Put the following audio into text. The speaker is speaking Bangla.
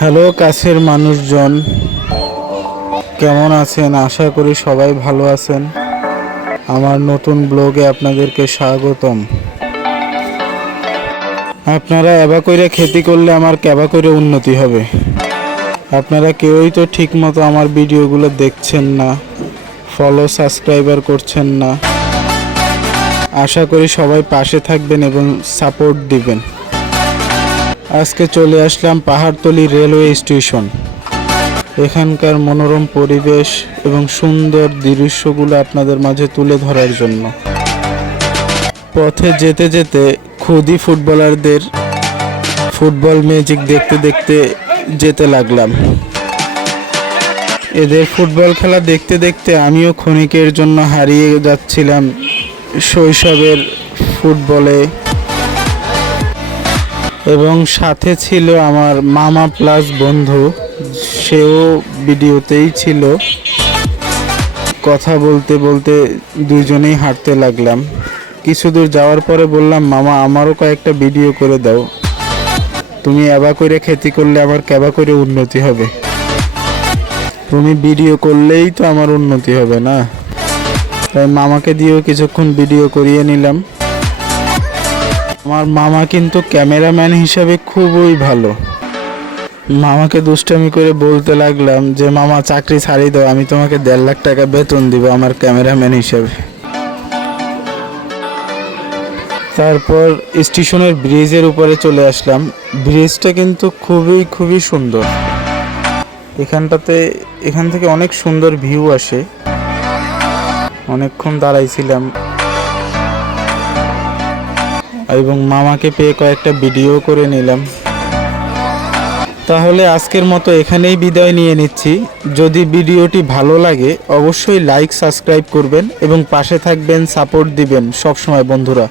হ্যালো কাছের মানুষজন, কেমন আছেন? আশা করি সবাই ভালো আছেন। আমার নতুন ব্লগে আপনাদেরকে স্বাগতম। আপনারা এবা কইরা খেতি করলে আমার কেবা করে উন্নতি হবে। আপনারা কেউই তো ঠিক মতো আমার ভিডিওগুলো দেখছেন না, ফলো সাবস্ক্রাইবার করছেন না। আশা করি সবাই পাশে থাকবেন এবং সাপোর্ট দিবেন। আজকে চলে আসলাম পাহাড়তলী রেলওয়ে স্টেশন। এখানকার মনোরম পরিবেশ এবং সুন্দর দৃশ্যগুলো আপনাদের মাঝে তুলে ধরার জন্য। পথে যেতে যেতে খুদি ফুটবলারদের ফুটবল ম্যাজিক দেখতে দেখতে যেতে লাগলাম। এদের ফুটবল খেলা দেখতে দেখতে আমিও ক্ষণিকের জন্য হারিয়ে যাচ্ছিলাম শৈশবের ফুটবলে। এবং সাথে ছিল আমার মামা প্লাস বন্ধু, সেও ভিডিওতেই ছিল। কথা বলতে বলতে দুইজনেই হাঁটতে লাগলাম। কিছু দূর যাওয়ার পরে বললাম, মামা আমারও কয়েকটা ভিডিও করে দাও। তুমি এবা করে খেতি করলে আমার কেবা করে উন্নতি হবে। তুমি ভিডিও করলেই তো আমার উন্নতি হবে না। তাই মামাকে দিয়েও কিছুক্ষণ ভিডিও করিয়ে নিলাম। আমার মামা কিন্তু ক্যামেরাম্যান হিসাবে খুবই ভালো। মামাকে দুষ্টামি করে বলতে লাগলাম যে, মামা চাকরি ছাড়িয়ে দাও, আমি তোমাকে 1.5 লাখ টাকা বেতন দিব আমার ক্যামেরাম্যান হিসাবে। তারপর স্টেশনের ব্রিজের উপরে চলে আসলাম। ব্রিজটা কিন্তু খুবই সুন্দর। এখান থেকে অনেক সুন্দর ভিউ আসে। অনেকক্ষণ দাঁড়াইছিলাম এবং মামাকে পেয়ে কয়েকটা ভিডিও করে নিলাম। তাহলে আজকের মতো এখানেই বিদায় নিয়ে নিচ্ছি। যদি ভিডিওটি ভালো লাগে অবশ্যই লাইক সাবস্ক্রাইব করবেন এবং পাশে থাকবেন, সাপোর্ট দিবেন সবসময় বন্ধুরা।